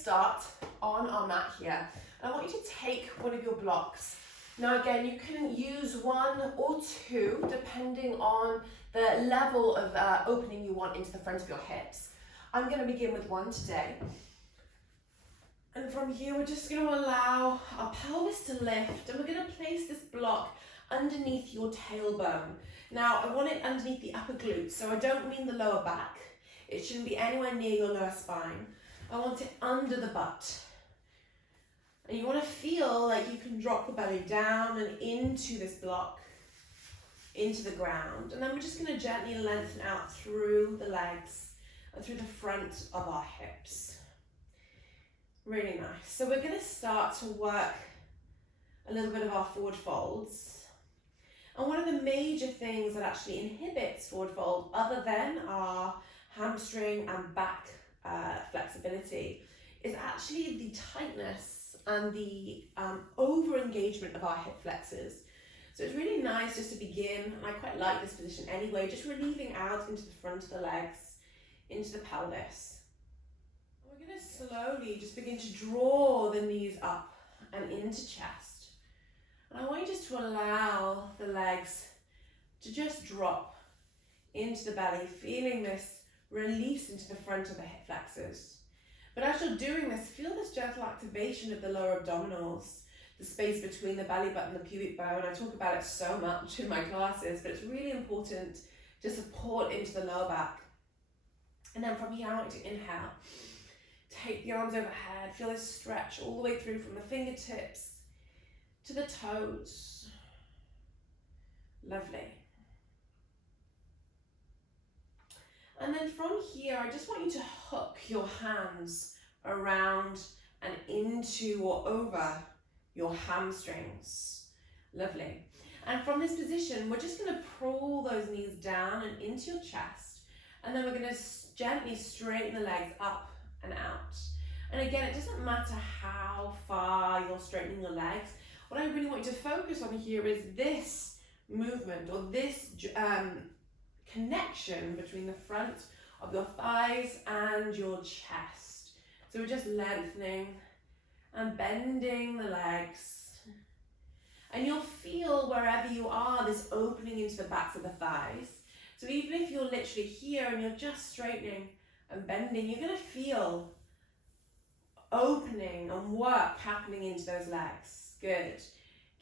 start on our mat here. And I want you to take one of your blocks. Now again, you can use one or two depending on the level of opening you want into the front of your hips. I'm going to begin with one today. And from here, we're just going to allow our pelvis to lift, and we're going to place this block underneath your tailbone. Now, I want it underneath the upper glute, so I don't mean the lower back. It shouldn't be anywhere near your lower spine. I want it under the butt. And you want to feel like you can drop the belly down and into this block, into the ground. And then we're just going to gently lengthen out through the legs and through the front of our hips. Really nice. So we're going to start to work a little bit of our forward folds. And one of the major things that actually inhibits forward fold, other than our hamstring and back flexibility, is actually the tightness and the over-engagement of our hip flexors. So it's really nice just to begin, and I quite like this position anyway, just relieving out into the front of the legs, into the pelvis. We're going to slowly just begin to draw the knees up and into chest. And I want you just to allow the legs to just drop into the belly, feeling this release into the front of the hip flexors. But as you're doing this, feel this gentle activation of the lower abdominals, the space between the belly button and the pubic bone. I talk about it so much in my classes, but it's really important to support into the lower back. And then from here, I want you to inhale. Take the arms overhead, feel this stretch all the way through from the fingertips to the toes. Lovely. And then from here, I just want you to hook your hands around and into or over your hamstrings. Lovely. And from this position, we're just going to pull those knees down and into your chest. And then we're going to gently straighten the legs up and out. And again, it doesn't matter how far you're straightening your legs. What I really want you to focus on here is this movement, or this connection between the front of your thighs and your chest. So we're just lengthening and bending the legs. And you'll feel wherever you are this opening into the backs of the thighs. So even if you're literally here and you're just straightening and bending, you're going to feel opening and work happening into those legs. Good.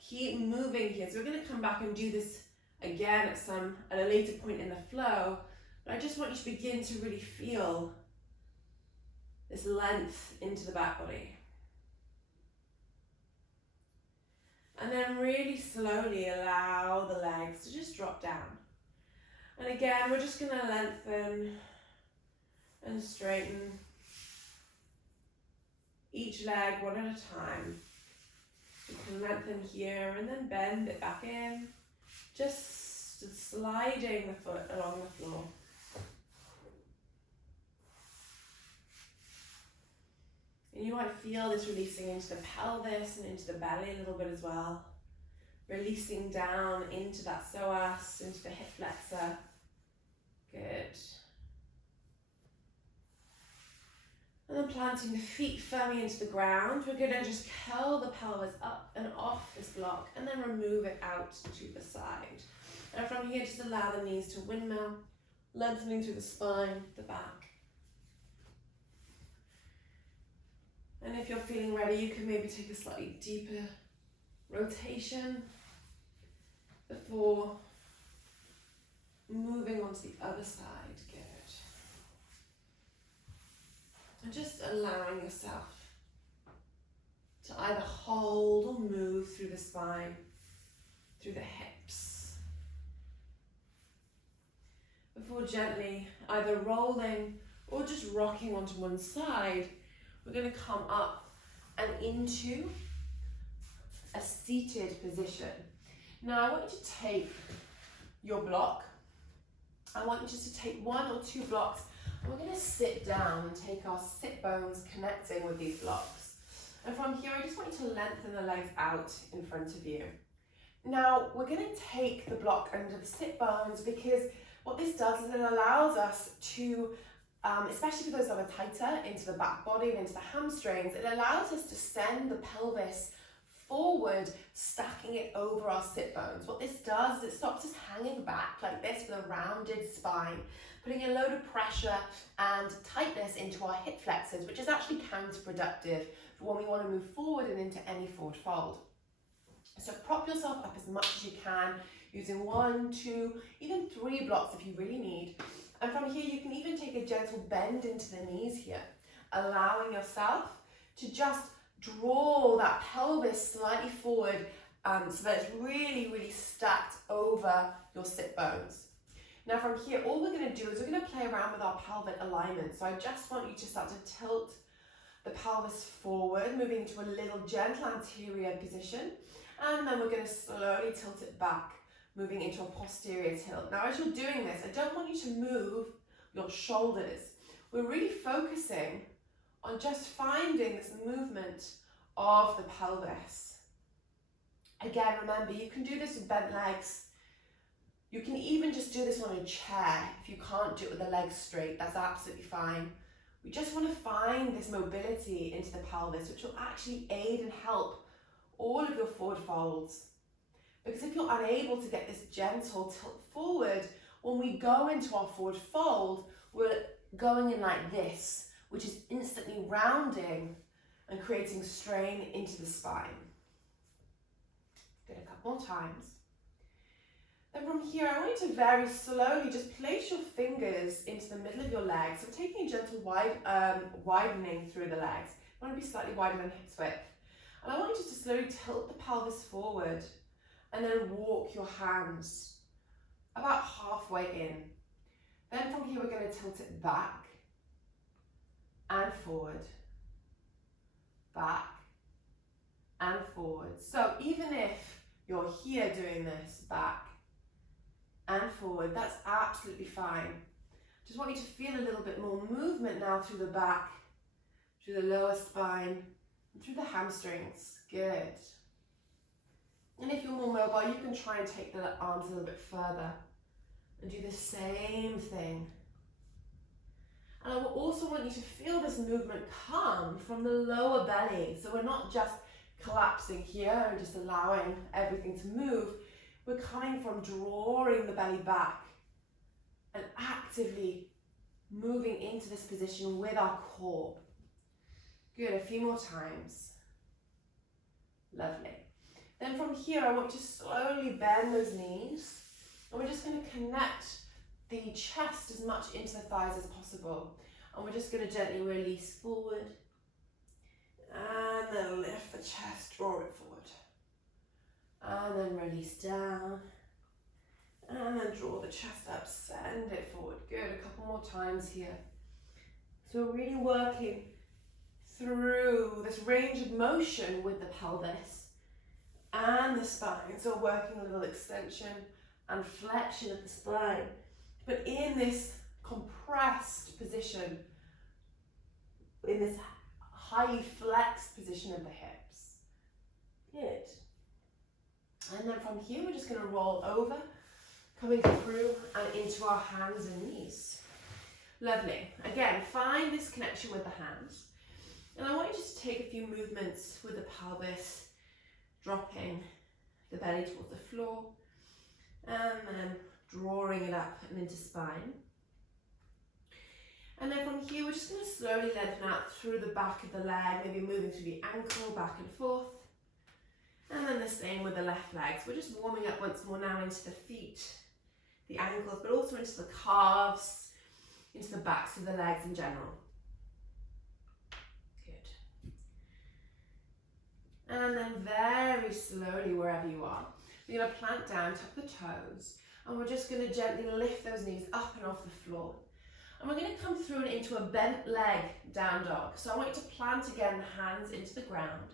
Keep moving here. So we're going to come back and do this again at a later point in the flow. But I just want you to begin to really feel this length into the back body. And then really slowly allow the legs to just drop down. And again, we're just going to lengthen and straighten each leg one at a time. You can lengthen here and then bend it back in, just sliding the foot along the floor. And you might feel this releasing into the pelvis and into the belly a little bit as well. Releasing down into that psoas, into the hip flexor. Good. And then planting the feet firmly into the ground, we're going to just curl the pelvis up and off this block and then remove it out to the side. And from here, just allow the knees to windmill, lengthening through the spine, the back. And if you're feeling ready, you can maybe take a slightly deeper rotation before moving on to the other side. Good. And just allowing yourself to either hold or move through the spine, through the hips, before gently either rolling or just rocking onto one side. We're going to come up and into a seated position. Now I want you to take your block. I want you just to take one or two blocks. And we're going to sit down and take our sit bones connecting with these blocks. And from here, I just want you to lengthen the legs out in front of you. Now we're going to take the block under the sit bones, because what this does is it allows us to especially for those that are tighter into the back body and into the hamstrings, it allows us to send the pelvis forward, stacking it over our sit bones. What this does is it stops us hanging back like this with a rounded spine, putting a load of pressure and tightness into our hip flexors, which is actually counterproductive for when we want to move forward and into any forward fold. So prop yourself up as much as you can, using 1, 2, even 3 blocks if you really need. And from here, you can even take a gentle bend into the knees here, allowing yourself to just draw that pelvis slightly forward so that it's really, really stacked over your sit bones. Now from here, all we're going to do is we're going to play around with our pelvic alignment. So I just want you to start to tilt the pelvis forward, moving into a little gentle anterior position. And then we're going to slowly tilt it back, moving into a posterior tilt. Now, as you're doing this, I don't want you to move your shoulders. We're really focusing on just finding this movement of the pelvis. Again, remember, you can do this with bent legs. You can even just do this on a chair. If you can't do it with the legs straight, that's absolutely fine. We just want to find this mobility into the pelvis, which will actually aid and help all of your forward folds. Because if you're unable to get this gentle tilt forward, when we go into our forward fold, we're going in like this, which is instantly rounding and creating strain into the spine. Good, a couple more times. Then from here, I want you to very slowly just place your fingers into the middle of your legs. So taking a gentle widening through the legs. You want to be slightly wider than hips width. And I want you just to slowly tilt the pelvis forward and then walk your hands about halfway in. Then from here, we're going to tilt it back and forward, back and forward. So even if you're here doing this, back and forward, that's absolutely fine. Just want you to feel a little bit more movement now through the back, through the lower spine, and through the hamstrings. Good. And if you're more mobile, you can try and take the arms a little bit further and do the same thing. And I will also want you to feel this movement come from the lower belly. So we're not just collapsing here and just allowing everything to move. We're coming from drawing the belly back and actively moving into this position with our core. Good, a few more times. Lovely. Then from here, I want you to slowly bend those knees. And we're just going to connect the chest as much into the thighs as possible. And we're just going to gently release forward. And then lift the chest, draw it forward. And then release down. And then draw the chest up, send it forward. Good, a couple more times here. So we're really working through this range of motion with the pelvis and the spine. So working a little extension and flexion of the spine, but in this compressed position, in this highly flexed position of the hips. Good. And then from here, we're just going to roll over, coming through and into our hands and knees. Lovely. Again, find this connection with the hands. And I want you just to take a few movements with the pelvis, dropping the belly towards the floor, and then drawing it up and into spine. And then from here, we're just going to slowly lengthen out through the back of the leg, maybe moving through the ankle, back and forth. And then the same with the left leg. So we're just warming up once more now into the feet, the ankles, but also into the calves, into the backs of the legs in general. Good. And then very slowly, wherever you are, we're going to plant down, tuck the toes, and we're just going to gently lift those knees up and off the floor. And we're going to come through and into a bent leg down dog. So I want you to plant again the hands into the ground.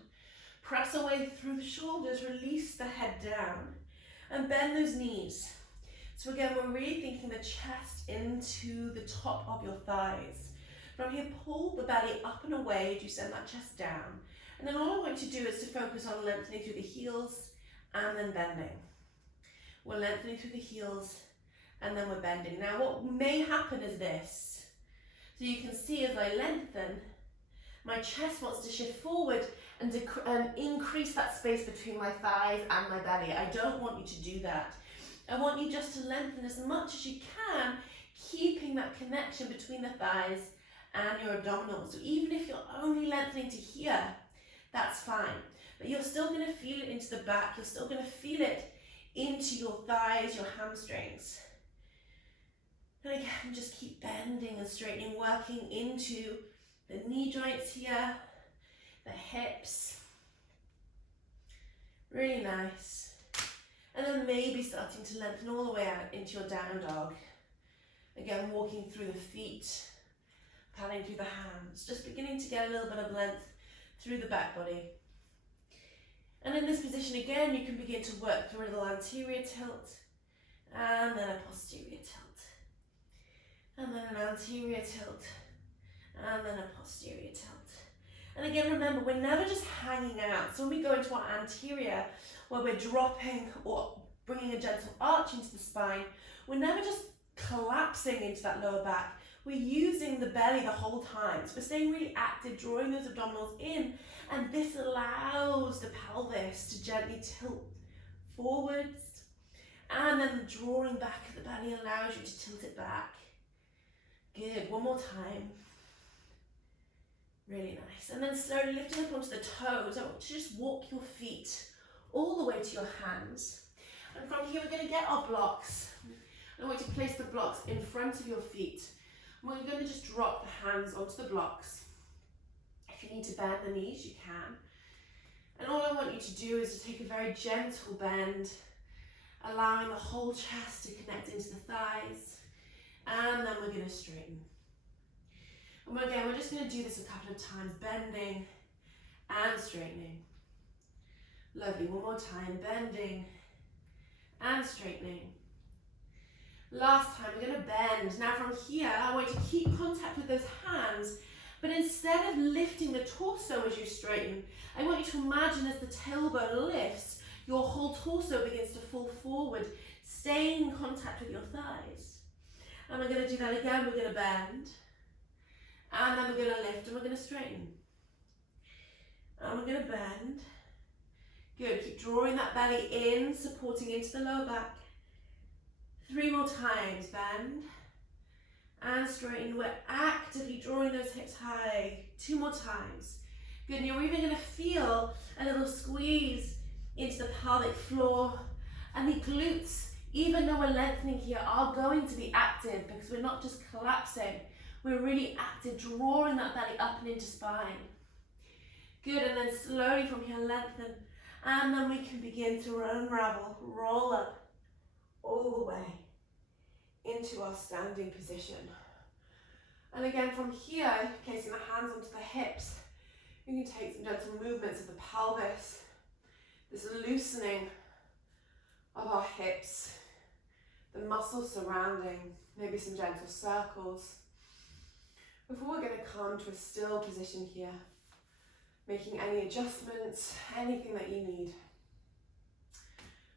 Press away through the shoulders, release the head down, and bend those knees. So again, we're really thinking the chest into the top of your thighs. From here, pull the belly up and away as you send that chest down. And then all I want you to do is to focus on lengthening through the heels and then bending. We're lengthening through the heels and then we're bending. Now what may happen is this. So you can see as I lengthen, my chest wants to shift forward and increase that space between my thighs and my belly. I don't want you to do that. I want you just to lengthen as much as you can, keeping that connection between the thighs and your abdominals. So even if you're only lengthening to here, that's fine. But you're still going to feel it into the back. You're still going to feel it into your thighs, your hamstrings. And again, just keep bending and straightening, working into the knee joints here, the hips. Really nice. And then maybe starting to lengthen all the way out into your down dog. Again, walking through the feet, padding through the hands, just beginning to get a little bit of length through the back body. And in this position again, you can begin to work through a little anterior tilt, and then a posterior tilt, and then an anterior tilt, and then a posterior tilt. And again, remember, we're never just hanging out. So when we go into our anterior, where we're dropping or bringing a gentle arch into the spine, we're never just collapsing into that lower back. We're using the belly the whole time. So we're staying really active, drawing those abdominals in, and this allows the pelvis to gently tilt forwards. And then the drawing back of the belly allows you to tilt it back. Good, one more time. Really nice. And then slowly lifting up onto the toes. I want you to just walk your feet all the way to your hands. And from here, we're going to get our blocks. I want you to place the blocks in front of your feet. And we're going to just drop the hands onto the blocks. If you need to bend the knees, you can. And all I want you to do is to take a very gentle bend, allowing the whole chest to connect into the thighs. And then we're going to straighten. And again, we're just going to do this a couple of times, bending and straightening. Lovely, one more time, bending and straightening. Last time, we're going to bend. Now from here, I want you to keep contact with those hands, but instead of lifting the torso as you straighten, I want you to imagine as the tailbone lifts, your whole torso begins to fall forward, staying in contact with your thighs. And we're going to do that again, we're going to bend. And then we're going to lift and we're going to straighten. And we're going to bend. Good, keep drawing that belly in, supporting into the lower back. 3 more times, bend. And straighten. We're actively drawing those hips high. 2 more times. Good, and you're even going to feel a little squeeze into the pelvic floor. And the glutes, even though we're lengthening here, are going to be active because we're not just collapsing. We're really active, drawing that belly up and into spine. Good, and then slowly from here, lengthen. And then we can begin to unravel, roll up all the way into our standing position. And again, from here, placing the hands onto the hips, you can take some gentle movements of the pelvis, this loosening of our hips, the muscles surrounding, maybe some gentle circles. Before we're going to come to a still position here, making any adjustments, anything that you need.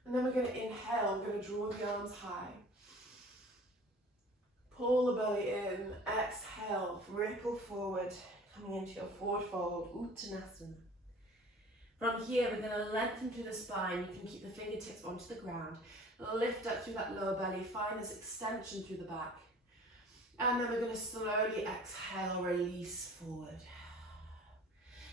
And then we're going to inhale, we're going to draw the arms high. Pull the belly in, exhale, ripple forward, coming into your forward fold, Uttanasana. From here, we're going to lengthen through the spine. You can keep the fingertips onto the ground. Lift up through that lower belly, find this extension through the back. And then we're going to slowly exhale, release forward.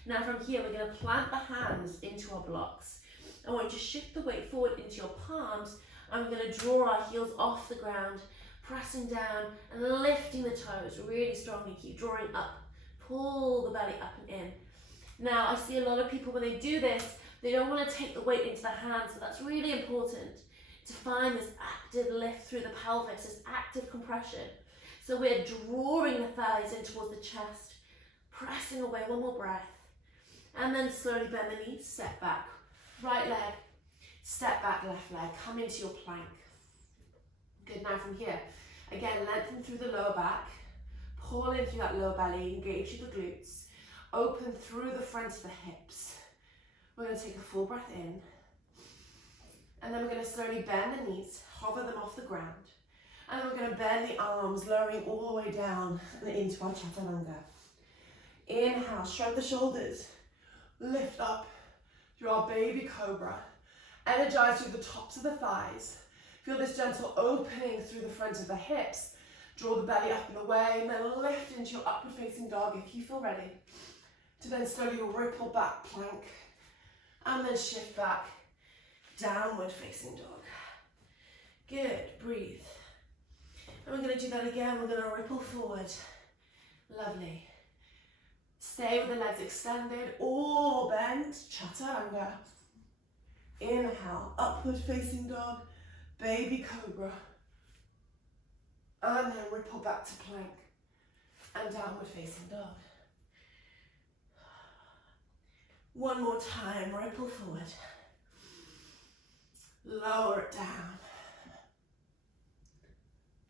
Now from here, we're going to plant the hands into our blocks. I want you to shift the weight forward into your palms, and we're going to draw our heels off the ground, pressing down and lifting the toes really strongly. Keep drawing up. Pull the belly up and in. Now, I see a lot of people, when they do this, they don't want to take the weight into the hands, so that's really important to find this active lift through the pelvis, this active compression. So we're drawing the thighs in towards the chest, pressing away, one more breath. And then slowly bend the knees, step back. Right leg, step back, left leg, come into your plank. Good, now from here, again, lengthen through the lower back, pull in through that lower belly, engage through the glutes, open through the front of the hips. We're going to take a full breath in, and then we're going to slowly bend the knees, hover them off the ground. And then we're going to bend the arms, lowering all the way down and into our Chaturanga. Inhale, shrug the shoulders, lift up through our baby cobra. Energize through the tops of the thighs. Feel this gentle opening through the front of the hips. Draw the belly up and away, and then lift into your upward facing dog if you feel ready. To then slowly ripple back, plank, and then shift back, downward facing dog. Good, breathe. And we're going to do that again, we're going to ripple forward. Lovely. Stay with the legs extended or bent, Chaturanga. Inhale, upward facing dog, baby cobra. And then ripple back to plank and downward facing dog. One more time, ripple forward. Lower it down.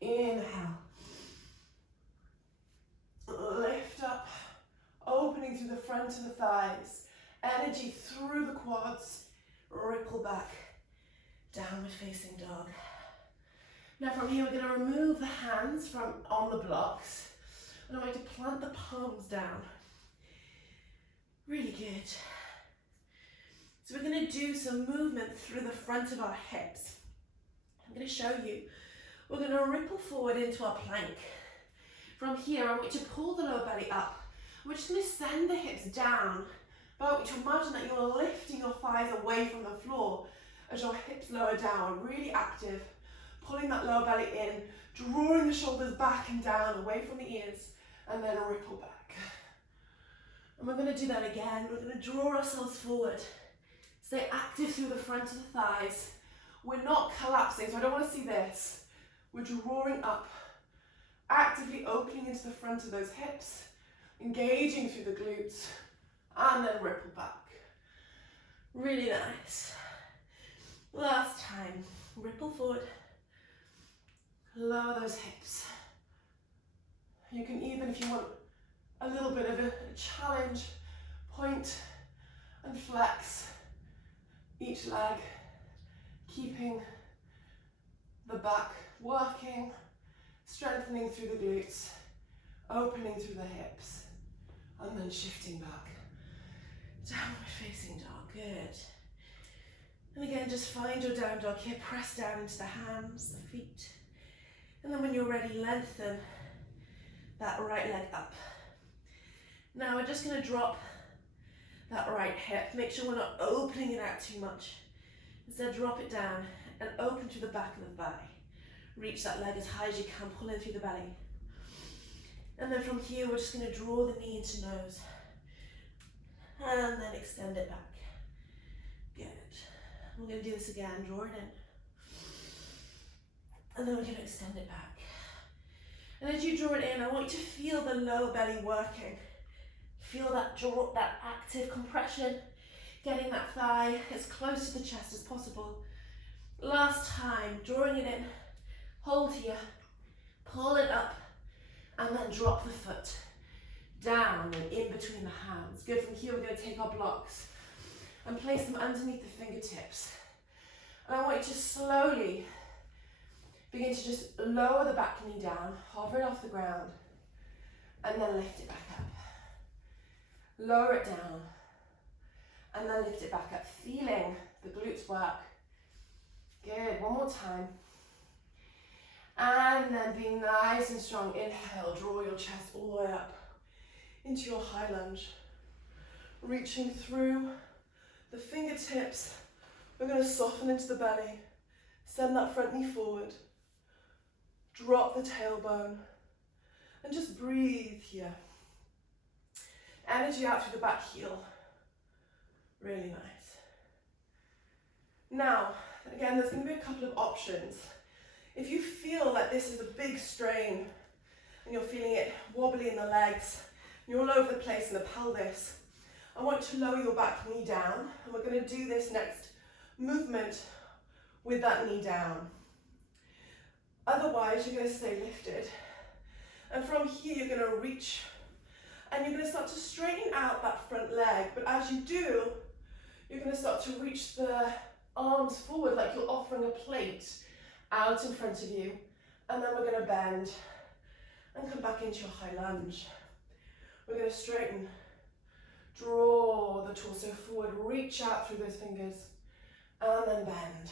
Inhale. Lift up, opening through the front of the thighs. Energy through the quads. Ripple back, downward facing dog. Now from here, we're going to remove the hands from on the blocks. And I'm going to plant the palms down. Really good. So we're going to do some movement through the front of our hips. I'm going to show you. We're going to ripple forward into our plank. From here, I want you to pull the lower belly up. We're just going to send the hips down. But I want you to imagine that you're lifting your thighs away from the floor as your hips lower down, really active. Pulling that lower belly in, drawing the shoulders back and down, away from the ears, and then ripple back. And we're going to do that again. We're going to draw ourselves forward. Stay active through the front of the thighs. We're not collapsing, so I don't want to see this. We're drawing up, actively opening into the front of those hips, engaging through the glutes, and then ripple back. Really nice. Last time, ripple forward. Lower those hips. You can even, if you want a little bit of a challenge, point and flex each leg, keeping the back working, strengthening through the glutes, opening through the hips, and then shifting back. Downward facing dog, good. And again, just find your down dog here, press down into the hands, the feet. And then when you're ready, lengthen that right leg up. Now we're just going to drop that right hip. Make sure we're not opening it out too much. Instead, drop it down and open through the back of the thigh. Reach that leg as high as you can, pull in through the belly. And then from here, we're just going to draw the knee into nose. And then extend it back. Good. We're going to do this again. Draw it in. And then we're going to extend it back. And as you draw it in, I want you to feel the lower belly working. Feel that draw, that active compression, getting that thigh as close to the chest as possible. Last time, drawing it in, hold here, pull it up, and then drop the foot down and in between the hands. Good, from here we're going to take our blocks and place them underneath the fingertips. And I want you to slowly begin to just lower the back knee down, hover it off the ground, and then lift it back up. Lower it down, and then lift it back up, feeling the glutes work. Good, one more time. And then being nice and strong, inhale, draw your chest all the way up into your high lunge. Reaching through the fingertips, we're going to soften into the belly, send that front knee forward, drop the tailbone, and just breathe here. Energy out through the back heel. Really nice. Now, again, there's going to be a couple of options. If you feel like this is a big strain and you're feeling it wobbly in the legs, and you're all over the place in the pelvis, I want you to lower your back knee down, and we're going to do this next movement with that knee down. Otherwise, you're going to stay lifted. And from here, you're going to reach and you're going to start to straighten out that front leg. But as you do, you're going to start to reach the arms forward like you're offering a plate out in front of you. And then we're going to bend and come back into your high lunge. We're going to straighten, draw the torso forward, reach out through those fingers, and then bend.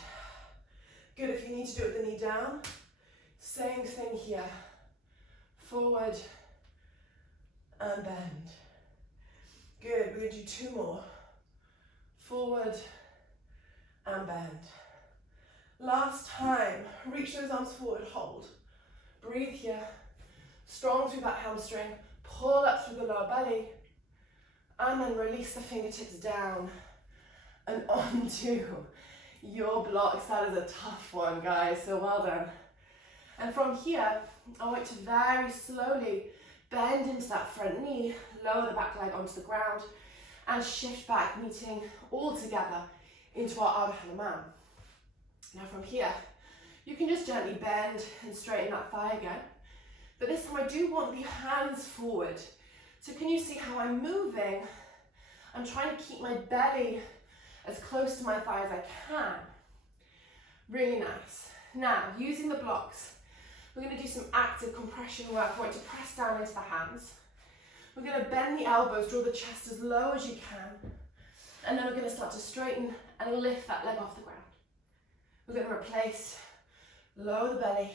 Good, if you need to do it with the knee down, same thing here. Forward and bend. Good, we're going to do 2 more. Forward and bend. Last time, reach those arms forward, hold. Breathe here, strong through that hamstring, pull up through the lower belly, and then release the fingertips down and onto your blocks. That is a tough one, guys, so well done. And from here, I want you to very slowly bend into that front knee, lower the back leg onto the ground, and shift back, meeting all together into our Ardha Hanuman. Now from here, you can just gently bend and straighten that thigh again. But this time I do want the hands forward. So can you see how I'm moving? I'm trying to keep my belly as close to my thigh as I can. Really nice. Now, using the blocks, we're going to do some active compression work. I want you to press down into the hands. We're going to bend the elbows, draw the chest as low as you can. And then we're going to start to straighten and lift that leg off the ground. We're going to replace, lower the belly,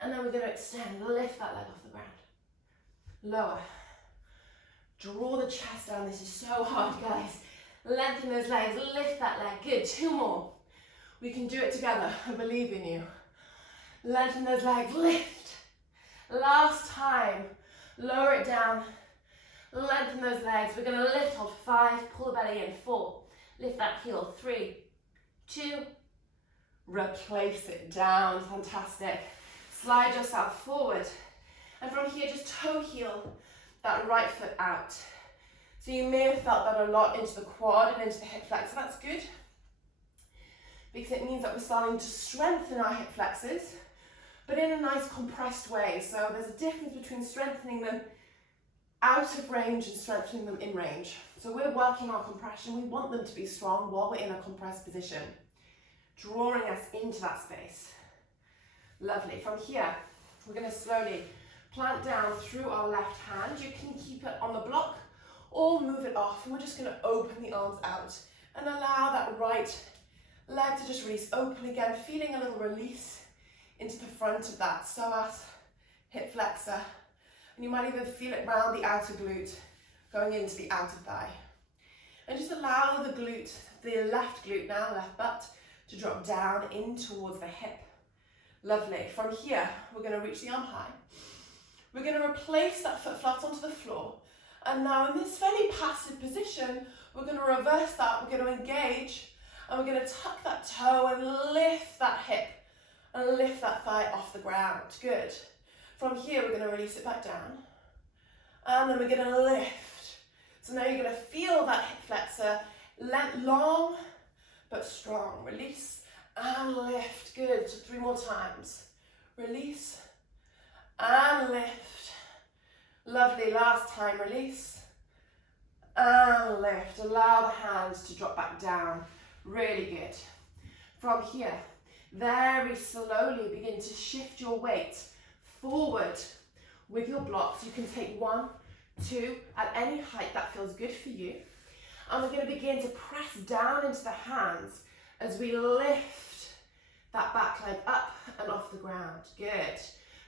and then we're going to extend, lift that leg off the ground. Lower. Draw the chest down. This is so hard, guys. Lengthen those legs, lift that leg. Good, 2 more. We can do it together. I believe in you. Lengthen those legs, lift. Last time. Lower it down. Lengthen those legs. We're going to lift, hold 5, pull the belly in, 4. Lift that heel, 3, 2. Replace it down. Fantastic. Slide yourself forward. And from here, just toe heel that right foot out. So you may have felt that a lot into the quad and into the hip flexor. That's good, because it means that we're starting to strengthen our hip flexors, but in a nice compressed way. So there's a difference between strengthening them out of range and strengthening them in range. So we're working our compression. We want them to be strong while we're in a compressed position, drawing us into that space. Lovely. From here, we're going to slowly plant down through our left hand. You can keep it on the block or move it off, and we're just going to open the arms out and allow that right leg to just release open again, feeling a little release into the front of that psoas, hip flexor, and you might even feel it round the outer glute, going into the outer thigh. And just allow the glute, the left glute now, left butt, to drop down in towards the hip. Lovely. From here, we're going to reach the arm high. We're going to replace that foot flat onto the floor. And now in this fairly passive position, we're going to reverse that. We're going to engage, and we're going to tuck that toe and lift that hip and lift that thigh off the ground. Good. From here, we're going to release it back down. And then we're going to lift. So now you're going to feel that hip flexor, long but strong. Release and lift. Good. So 3 more times. Release and lift. Lovely. Last time. Release and lift. Allow the hands to drop back down. Really good. From here, very slowly begin to shift your weight forward with your blocks. You can take 1, 2 at any height that feels good for you. And we're going to begin to press down into the hands as we lift that back leg up and off the ground. Good.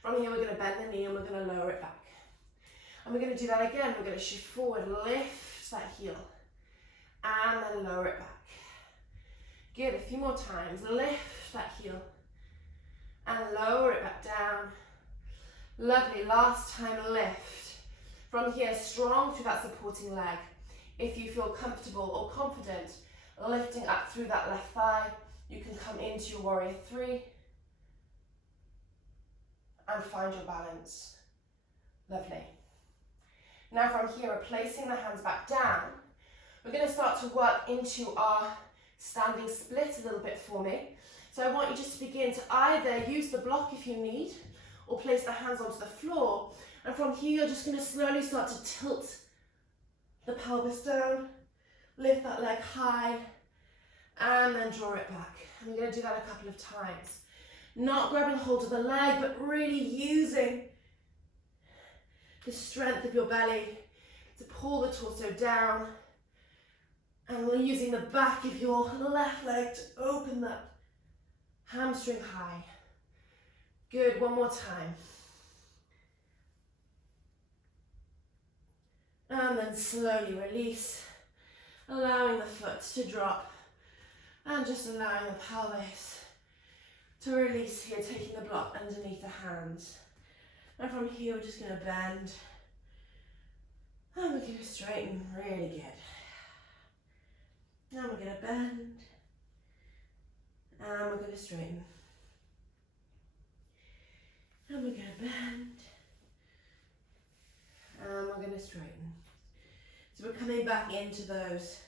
From here, we're going to bend the knee and we're going to lower it back. And we're going to do that again. We're going to shift forward, lift that heel, and then lower it back. Good. A few more times. Lift that heel and lower it back down. Lovely. Last time, lift. From here, strong through that supporting leg. If you feel comfortable or confident lifting up through that left thigh, you can come into your warrior 3 and find your balance. Lovely. Now from here, replacing the hands back down, we're going to start to work into our standing split a little bit for me. So I want you just to begin to either use the block if you need, or place the hands onto the floor. And from here, you're just going to slowly start to tilt the pelvis down, lift that leg high, and then draw it back. And we're going to do that a couple of times. Not grabbing hold of the leg, but really using the strength of your belly to pull the torso down, and we're using the back of your left leg to open that hamstring high. Good, one more time. And then slowly release, allowing the foot to drop, and just allowing the pelvis to release here, taking the block underneath the hands. And from here, we're just going to bend, and we're going to straighten, really good. Now we're going to bend, and we're going to straighten. And we're going to bend, and we're going to straighten. So we're coming back into those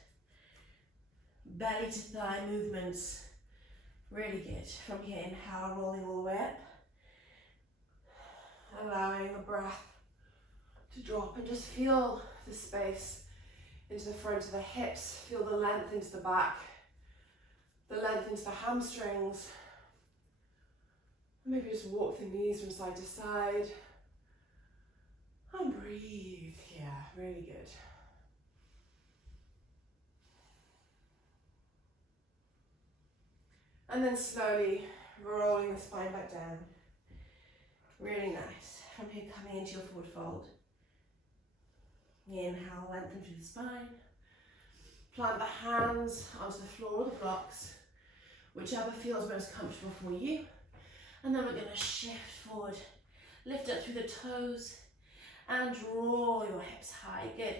belly to thigh movements. Really good. From here, inhale, rolling all the way up. Allowing the breath to drop, and just feel the space into the front of the hips. Feel the length into the back, the length into the hamstrings. Maybe just walk the knees from side to side. And breathe. Yeah, really good. And then slowly rolling the spine back down. Really nice. From here, coming into your forward fold. Inhale, lengthen through the spine. Plant the hands onto the floor or the blocks, whichever feels most comfortable for you. And then we're going to shift forward. Lift up through the toes and draw your hips high. Good.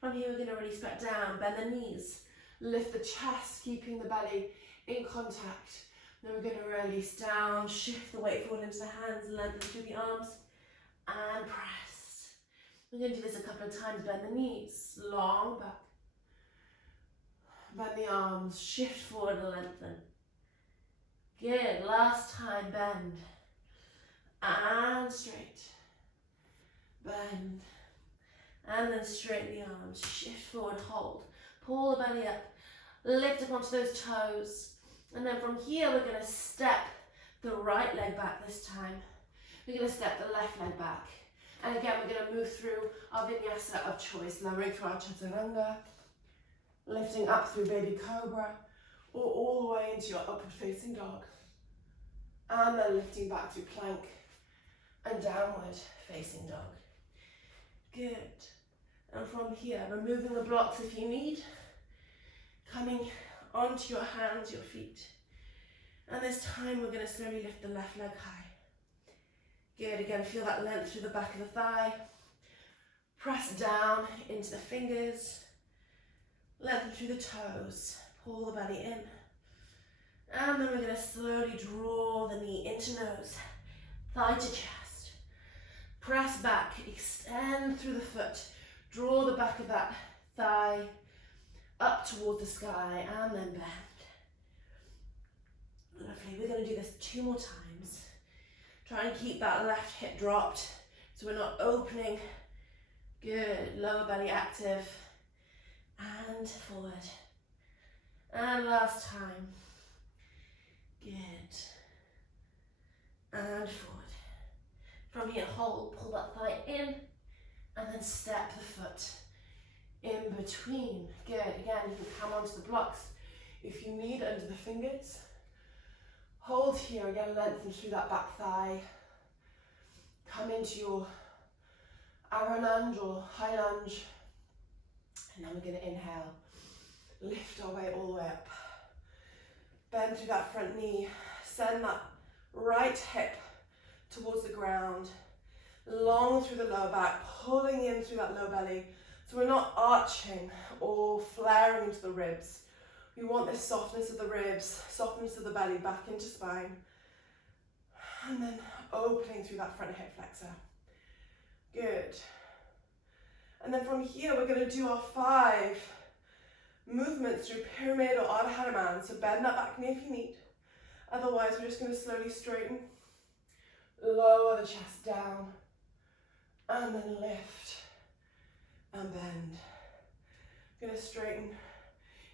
From here, we're going to release back down. Bend the knees. Lift the chest, keeping the belly in contact. Then we're going to release down, shift the weight forward into the hands, lengthen through the arms, and press. We're going to do this a couple of times. Bend the knees, long back. Bend the arms, shift forward and lengthen. Good, last time, bend. And straight. Bend. And then straighten the arms, shift forward, hold. Pull the belly up, lift up onto those toes. And then from here, we're going to step the right leg back this time. We're going to step the left leg back. And again, we're going to move through our vinyasa of choice, lowering through our Chaturanga, lifting up through baby cobra, or all the way into your upward facing dog. And then lifting back through plank and downward facing dog. Good. And from here, removing the blocks if you need, coming onto your hands, your feet. And this time we're going to slowly lift the left leg high. Good, again, feel that length through the back of the thigh. Press down into the fingers. Lengthen through the toes. Pull the belly in. And then we're going to slowly draw the knee into nose. Thigh to chest. Press back, extend through the foot. Draw the back of that thigh up towards the sky, and then bend. Lovely, we're going to do this 2 more times. Try and keep that left hip dropped so we're not opening. Good, lower belly active. And forward. And last time. Good. And forward. From here, hold, pull that thigh in, and then step the foot in between. Good, again, you can come onto the blocks if you need, under the fingers. Hold here, again, lengthen through that back thigh. Come into your arrow lunge or high lunge. And then we're going to inhale. Lift our way all the way up. Bend through that front knee. Send that right hip towards the ground. Long through the lower back, pulling in through that low belly. So we're not arching or flaring into the ribs. We want this softness of the ribs, softness of the belly back into spine. And then opening through that front hip flexor. Good. And then from here, we're going to do our 5 movements through pyramid or Ardha Hanuman. So bend that back knee if you need. Otherwise, we're just going to slowly straighten. Lower the chest down. And then lift. And bend. Going to straighten.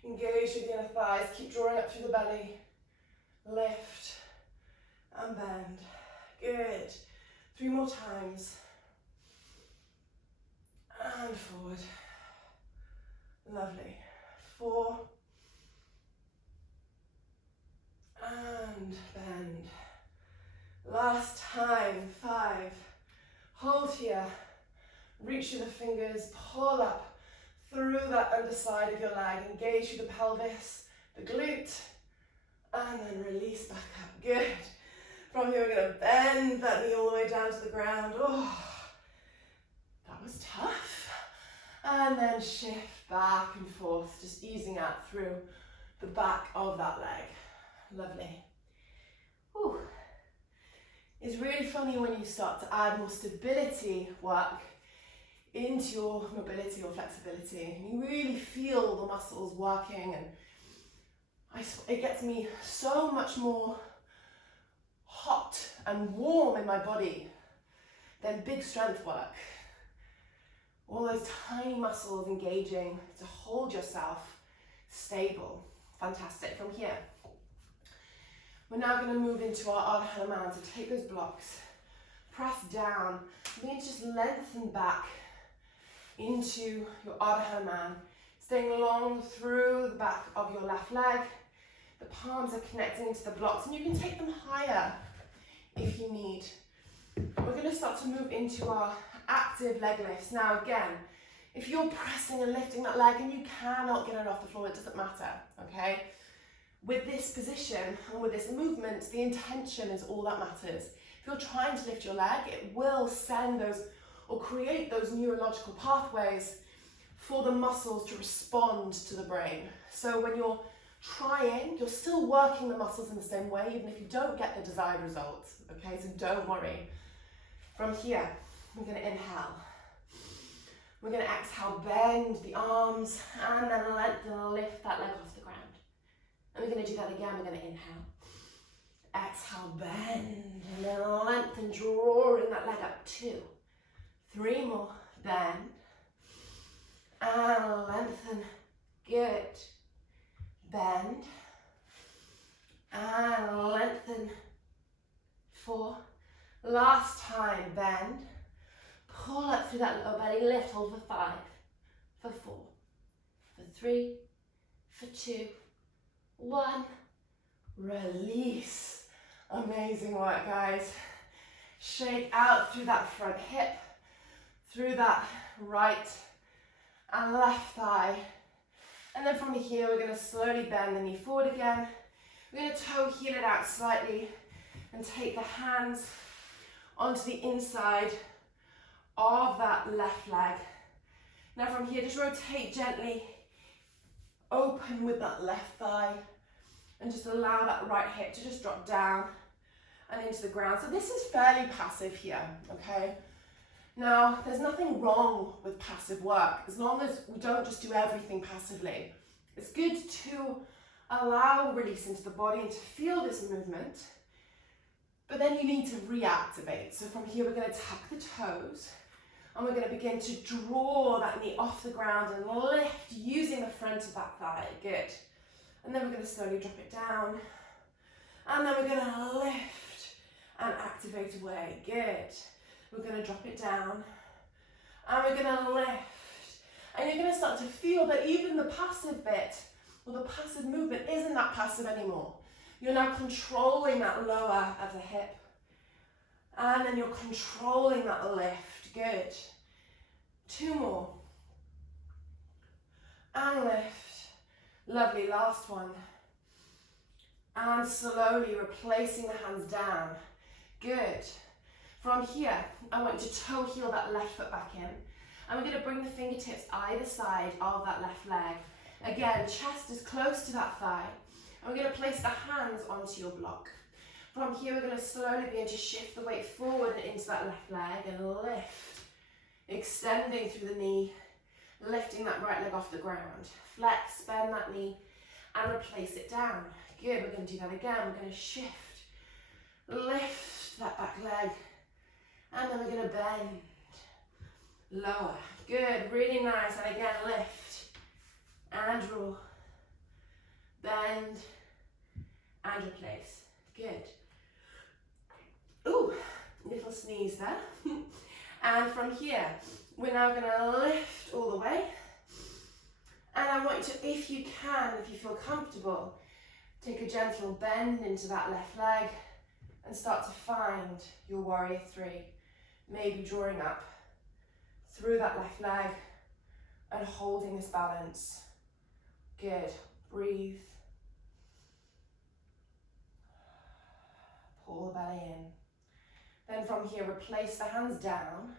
Engage with the inner thighs. Keep drawing up through the belly. Lift. and bend. Good. 3 more times. And forward. Lovely. 4. And bend. Last time. 5. Hold here. Reach through the fingers. Pull up through that underside of your leg. Engage through the pelvis, the glute. And then release back up. Good. From here, we're going to bend that knee all the way down to the ground. Oh, that was tough. And then shift back and forth, just easing out through the back of that leg. Lovely. Whew. It's really funny when you start to add more stability work into your mobility or flexibility. And you really feel the muscles working, and it gets me so much more hot and warm in my body than big strength work. All those tiny muscles engaging to hold yourself stable. Fantastic. From here, we're now going to move into our Ardha Hanuman. So take those blocks, press down, begin to just lengthen back into your Ardha Hanuman, staying long through the back of your left leg. The palms are connecting to the blocks, and you can take them higher if you need. We're going to start to move into our active leg lifts. Now again, if you're pressing and lifting that leg and you cannot get it off the floor, it doesn't matter, okay? With this position and with this movement, the intention is all that matters. If you're trying to lift your leg, it will send those or create those neurological pathways for the muscles to respond to the brain. So when you're trying, you're still working the muscles in the same way, even if you don't get the desired results, okay? So don't worry. From here, we're going to inhale. We're going to exhale, bend the arms, and then lengthen and lift that leg off the ground. And we're going to do that again. We're going to inhale. Exhale, bend, and then lengthen, drawing that leg up. 2, 3 more. Bend, and lengthen. Good. Bend, and lengthen. 4. Last time, bend. Pull up through that lower belly, lift, hold for 5, for 4, for 3, for 2, 1. Release. Amazing work, guys. Shake out through that front hip, through that right and left thigh. And then from here, we're going to slowly bend the knee forward again. We're going to toe heel it out slightly and take the hands onto the inside of that left leg. Now from here, just rotate gently, open with that left thigh, and just allow that right hip to just drop down and into the ground. So this is fairly passive here, okay? Now, there's nothing wrong with passive work, as long as we don't just do everything passively. It's good to allow release into the body and to feel this movement, but then you need to reactivate. So from here, we're going to tuck the toes, and we're going to begin to draw that knee off the ground and lift using the front of that thigh. Good. And then we're going to slowly drop it down, and then we're going to lift and activate away. Good. We're going to drop it down, and we're going to lift. And you're going to start to feel that even the passive bit, or the passive movement, isn't that passive anymore. You're now controlling that lower of the hip, and then you're controlling that lift. Good. 2 more. And lift. Lovely. Last one. And slowly replacing the hands down. Good. From here, I want you to toe heel that left foot back in. And we're going to bring the fingertips either side of that left leg. Again, chest is close to that thigh. And we're going to place the hands onto your block. From here, we're going to slowly begin to shift the weight forward and into that left leg and lift. Extending through the knee, lifting that right leg off the ground. Flex, bend that knee, and replace it down. Good, we're going to do that again. We're going to shift, lift that back leg, and then we're going to bend, lower. Good, really nice. And again, lift, and draw, bend, and replace. Good. Ooh, little sneeze there. And from here, we're now going to lift all the way. And I want you to, if you can, if you feel comfortable, take a gentle bend into that left leg and start to find your warrior three. Maybe drawing up through that left leg and holding this balance. Good. Breathe. Pull the belly in. Then from here, replace the hands down.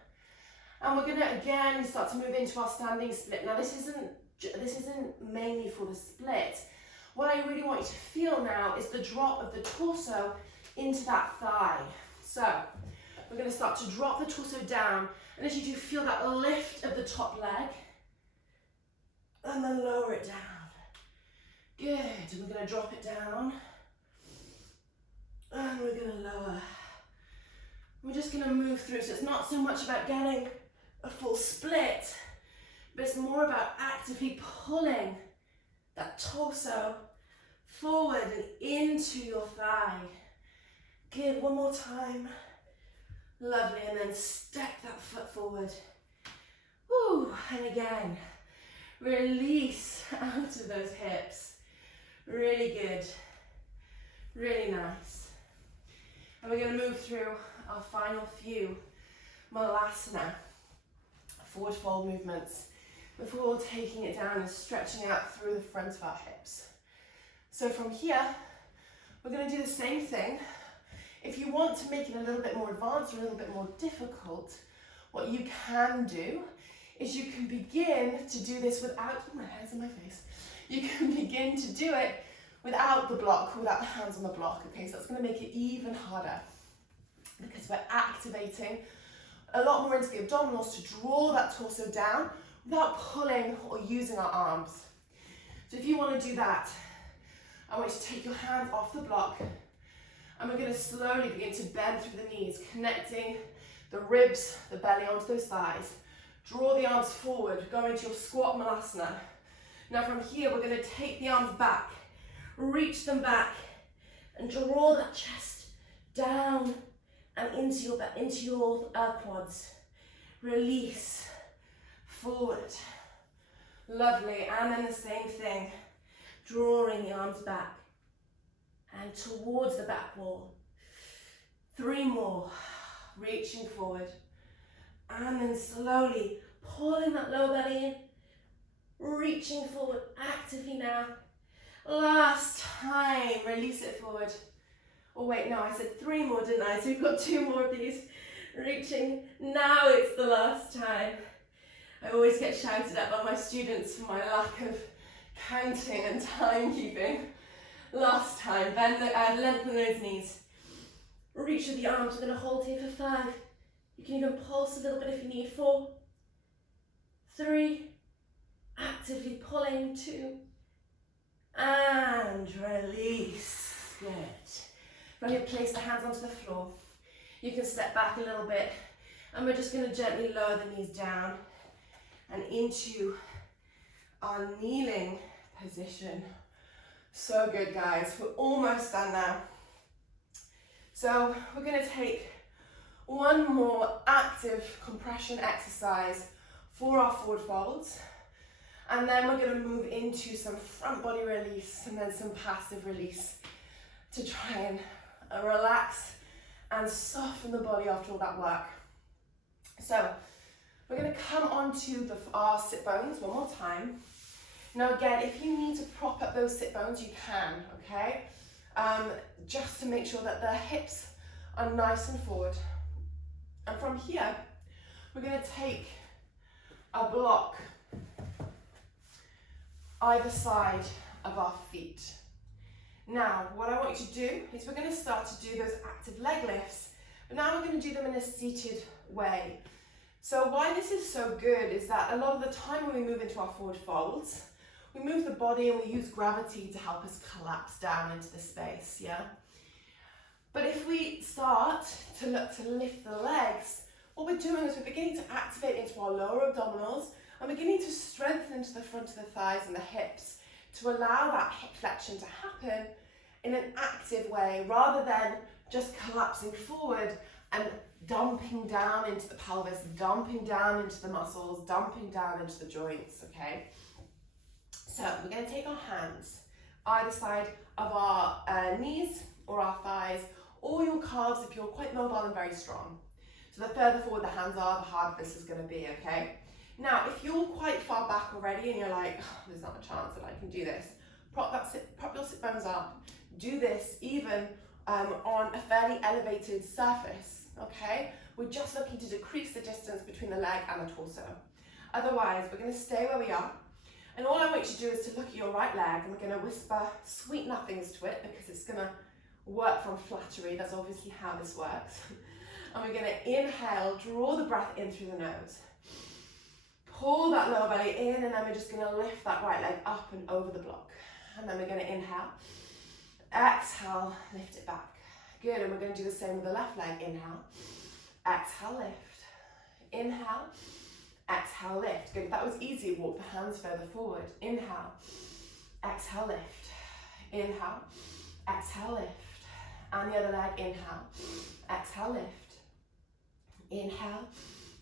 And we're going to again start to move into our standing split. Now this isn't mainly for the split. What I really want you to feel now is the drop of the torso into that thigh. So we're going to start to drop the torso down, and as you do, feel that lift of the top leg, and then lower it down. Good, and we're going to drop it down, and we're going to lower. We're just going to move through, so it's not so much about getting a full split, but it's more about actively pulling that torso forward and into your thigh. Good, one more time. Lovely, and then step that foot forward. Woo, and again, release out of those hips. Really good, really nice. And we're going to move through our final few Malasana, forward fold movements, before taking it down and stretching out through the front of our hips. So from here, we're going to do the same thing. If you want to make it a little bit more advanced or a little bit more difficult, what you can do is you can begin to do this without, oh, my head's in my face. You can begin to do it without the block, without the hands on the block, okay? So that's going to make it even harder because we're activating a lot more into the abdominals to draw that torso down without pulling or using our arms. So if you want to do that, I want you to take your hands off the block, and we're going to slowly begin to bend through the knees, connecting the ribs, the belly onto those thighs. Draw the arms forward, go into your squat Malasana. Now from here, we're going to take the arms back, reach them back, and draw that chest down and into your quads. Release, forward. Lovely, and then the same thing, drawing the arms back and towards the back wall. 3 more, reaching forward, and then slowly pulling that lower belly in, reaching forward actively now. Last time, release it forward. Oh wait, no, I said 3 more, didn't I? So we've got 2 more of these. Reaching, now it's the last time. I always get shouted at by my students for my lack of counting and timekeeping. Last time, lengthen those knees. Reach with the arms, we're going to hold here for 5. You can even pulse a little bit if you need. 4, 3, actively pulling. 2, and release. Good. From here, place the hands onto the floor. You can step back a little bit, and we're just going to gently lower the knees down and into our kneeling position. So good, guys. We're almost done now. So we're going to take one more active compression exercise for our forward folds, and then we're going to move into some front body release and then some passive release to try and relax and soften the body after all that work. So we're going to come onto our sit bones one more time. Now again, if you need to prop up those sit bones, you can, okay? Just to make sure that the hips are nice and forward. And from here, we're going to take a block either side of our feet. Now, what I want you to do is we're going to start to do those active leg lifts, but now we're going to do them in a seated way. So why this is so good is that a lot of the time when we move into our forward folds, we move the body and we use gravity to help us collapse down into the space, yeah? But if we start to look to lift the legs, what we're doing is we're beginning to activate into our lower abdominals and beginning to strengthen into the front of the thighs and the hips to allow that hip flexion to happen in an active way rather than just collapsing forward and dumping down into the pelvis, dumping down into the muscles, dumping down into the joints, okay? So we're going to take our hands either side of our knees or our thighs, or your calves if you're quite mobile and very strong. So the further forward the hands are, the harder this is going to be, okay? Now, if you're quite far back already and you're like, oh, there's not a chance that I can do this, prop your sit bones up. Do this even on a fairly elevated surface, okay? We're just looking to decrease the distance between the leg and the torso. Otherwise, we're going to stay where we are. And all I want you to do is to look at your right leg, and we're going to whisper sweet nothings to it because it's going to work from flattery. That's obviously how this works. And we're going to inhale, draw the breath in through the nose. Pull that lower belly in, and then we're just going to lift that right leg up and over the block. And then we're going to inhale, exhale, lift it back. Good, and we're going to do the same with the left leg. Inhale, exhale, lift. Inhale, exhale, lift. Good, if that was easy, walk the hands further forward. Inhale, exhale, lift. Inhale, exhale, lift. And the other leg, inhale, exhale, lift. Inhale,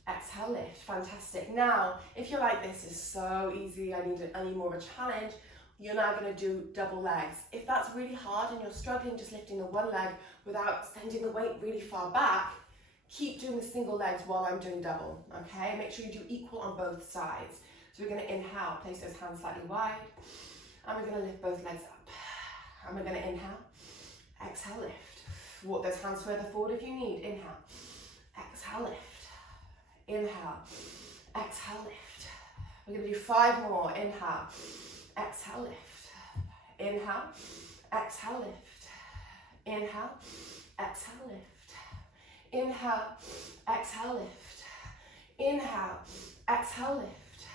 exhale, lift. Fantastic. Now, if you're like, this is so easy, I need more of a challenge, you're now going to do double legs. If that's really hard and you're struggling just lifting the one leg without sending the weight really far back, keep doing the single legs while I'm doing double, okay? Make sure you do equal on both sides. So we're going to inhale, place those hands slightly wide, and we're going to lift both legs up. And we're going to inhale, exhale, lift. Walk those hands further forward if you need. Inhale, exhale, lift. Inhale, exhale, lift. We're going to do 5 more. Inhale, exhale, lift. Inhale, exhale, lift. Inhale, exhale, lift. Inhale, exhale, lift. Inhale, exhale, lift.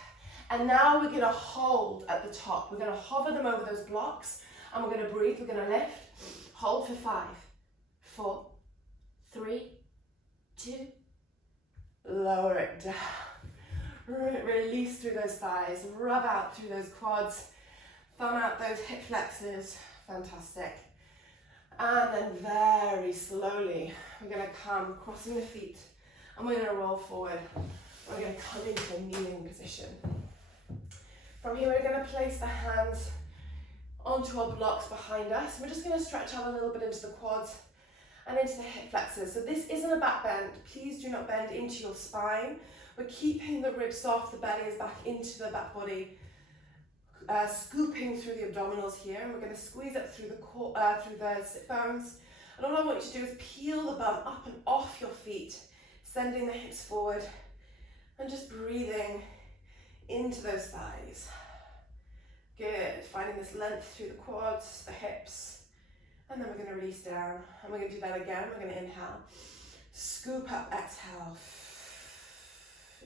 And now we're going to hold at the top. We're going to hover them over those blocks, and we're going to breathe. We're going to lift. Hold for 5, 4, 3, 2, lower it down. Release through those thighs, rub out through those quads, thumb out those hip flexors. Fantastic. And then very slowly, we're going to come crossing the feet, and we're going to roll forward. We're going to come into a kneeling position. From here, we're going to place the hands onto our blocks behind us. We're just going to stretch out a little bit into the quads and into the hip flexors. So this isn't a back bend. Please do not bend into your spine. We're keeping the ribs soft, the belly is back into the back body, scooping through the abdominals here, and we're going to squeeze up through the sit bones. And all I want you to do is peel the bum up and off your feet, sending the hips forward, and just breathing into those thighs. Good, finding this length through the quads, the hips, and then we're going to release down, and we're going to do that again. We're going to inhale, scoop up, exhale,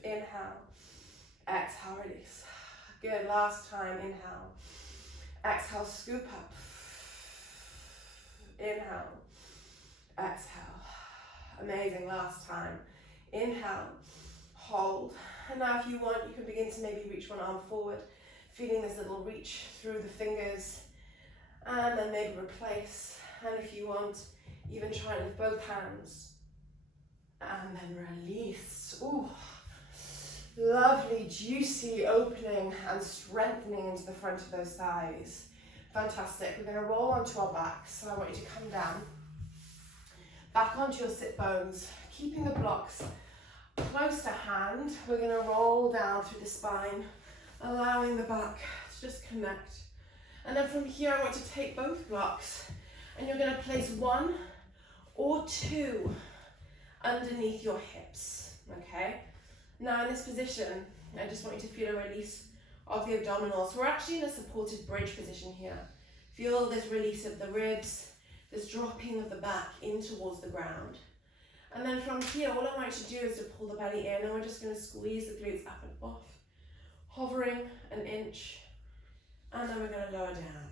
inhale, exhale, release. Good, last time, inhale, exhale, scoop up, inhale, exhale. Amazing, last time, inhale, hold, and now if you want, you can begin to maybe reach one arm forward, feeling this little reach through the fingers, and then maybe replace, and if you want, even try and lift both hands, and then release. Ooh, lovely, juicy opening and strengthening into the front of those thighs. Fantastic. We're going to roll onto our backs, so I want you to come down, back onto your sit bones, keeping the blocks close to hand. We're going to roll down through the spine, allowing the back to just connect. And then from here, I want to take both blocks, and you're going to place 1 or 2 underneath your hips, okay? Now in this position, I just want you to feel a release of the abdominals. We're actually in a supported bridge position here. Feel this release of the ribs, this dropping of the back in towards the ground. And then from here, all I want you to do is to pull the belly in, and we're just going to squeeze the glutes up and off, hovering an inch, and then we're going to lower down.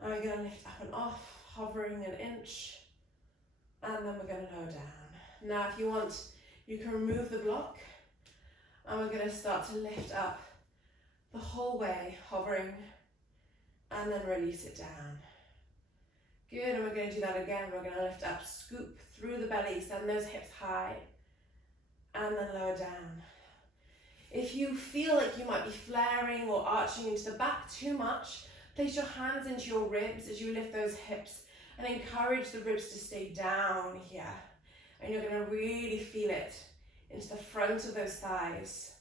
And we're going to lift up and off, hovering an inch, and then we're going to lower down. Now if you want, you can remove the block, and we're going to start to lift up the whole way, hovering, and then release it down. Good, and we're going to do that again. We're going to lift up, scoop through the belly, send those hips high, and then lower down. If you feel like you might be flaring or arching into the back too much, place your hands into your ribs as you lift those hips and encourage the ribs to stay down here. And you're going to really feel it into the front of those thighs.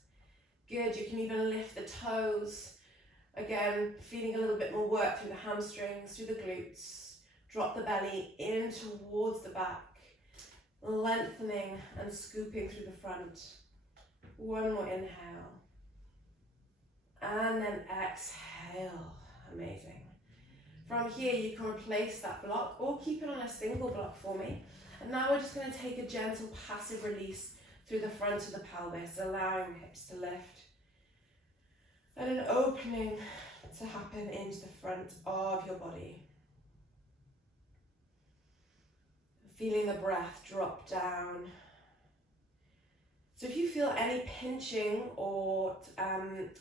Good, you can even lift the toes. Again, feeling a little bit more work through the hamstrings, through the glutes. Drop the belly in towards the back, lengthening and scooping through the front. One more inhale. And then exhale. Amazing. From here, you can replace that block or keep it on a single block for me. And now we're just going to take a gentle passive release through the front of the pelvis, allowing the hips to lift. And an opening to happen into the front of your body. Feeling the breath drop down. So if you feel any pinching or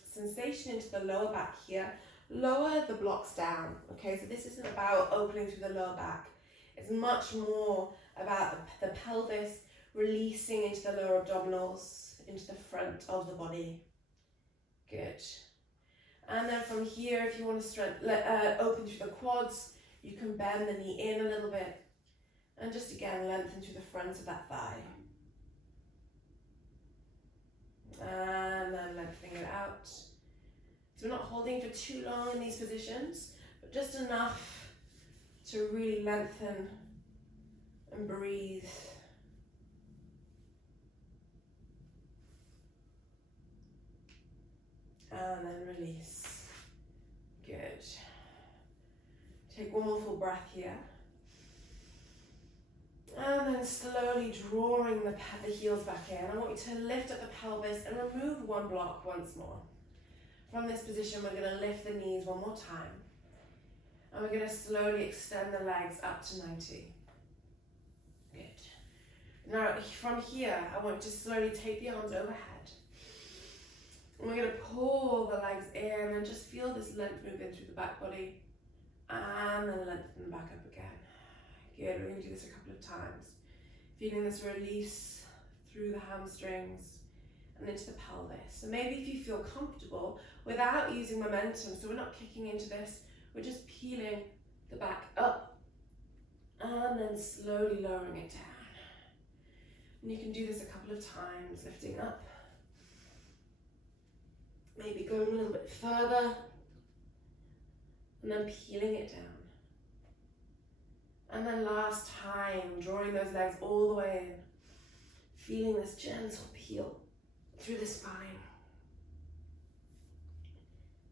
sensation into the lower back here, lower the blocks down, okay? So this isn't about opening through the lower back. It's much more about the pelvis releasing into the lower abdominals, into the front of the body. Good. And then from here, if you want to open through the quads, you can bend the knee in a little bit. And just again, lengthen through the front of that thigh. And then lengthening it out. So we're not holding for too long in these positions, but just enough to really lengthen and breathe. And then release. Good. Take one more full breath here. And then slowly drawing the heels back in. I want you to lift up the pelvis and remove one block once more. From this position, we're going to lift the knees one more time. And we're going to slowly extend the legs up to 90. Good. Now, from here, I want you to slowly take the arms overhead. And we're going to pull the legs in and just feel this length move in through the back body. And then lengthen them back up again. Good, we're going to do this a couple of times. Feeling this release through the hamstrings and into the pelvis. So maybe if you feel comfortable without using momentum, so we're not kicking into this, we're just peeling the back up and then slowly lowering it down. And you can do this a couple of times, lifting up. Maybe going a little bit further and then peeling it down. And then last time, drawing those legs all the way in, feeling this gentle peel through the spine.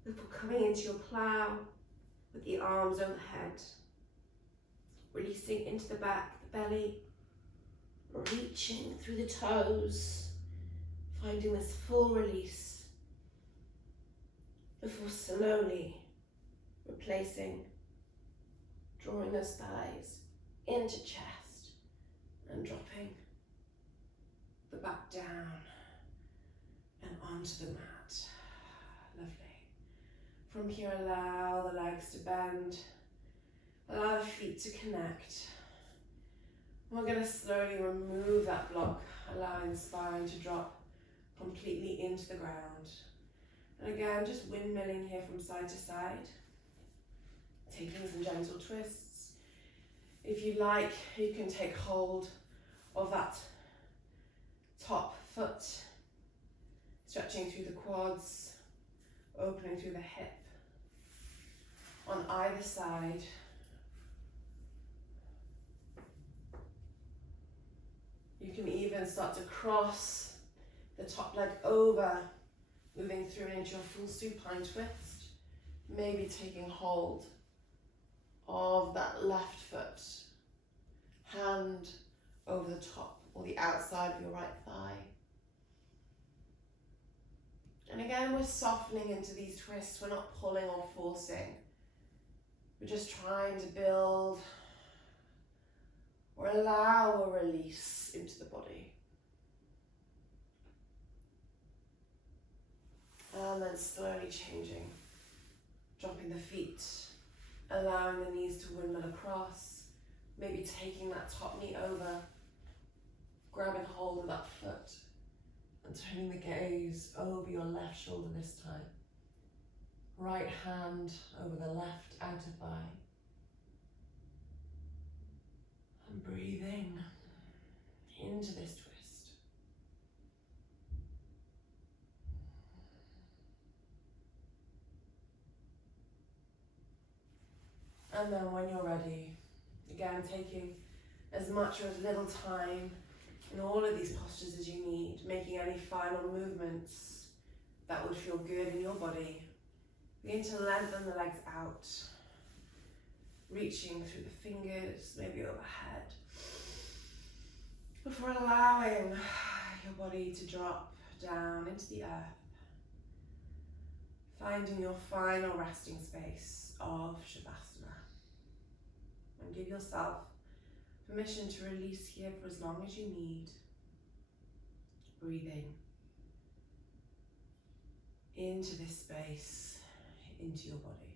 Before coming into your plow with the arms overhead, releasing into the back, the belly, reaching through the toes, finding this full release before slowly replacing, drawing those thighs into chest and dropping the back down and onto the mat. Lovely. From here, allow the legs to bend, allow the feet to connect. We're going to slowly remove that block, allowing the spine to drop completely into the ground. And again, just windmilling here from side to side. Taking some gentle twists. If you like, you can take hold of that top foot, stretching through the quads, opening through the hip on either side. You can even start to cross the top leg over, moving through into your full supine twist, maybe taking hold of that left foot, hand over the top or the outside of your right thigh. And again, we're softening into these twists. We're not pulling or forcing. We're just trying to build or allow a release into the body. And then slowly changing, dropping the feet allowing the knees to windmill across, maybe taking that top knee over, grabbing hold of that foot and turning the gaze over your left shoulder this time. Right hand over the left outer thigh. And breathing into this twist. And then when you're ready, again taking as much or as little time in all of these postures as you need, making any final movements that would feel good in your body. Begin to lengthen the legs out, reaching through the fingers, maybe overhead, before allowing your body to drop down into the earth, finding your final resting space of Shavasana. And give yourself permission to release here for as long as you need. Breathing into this space, into your body.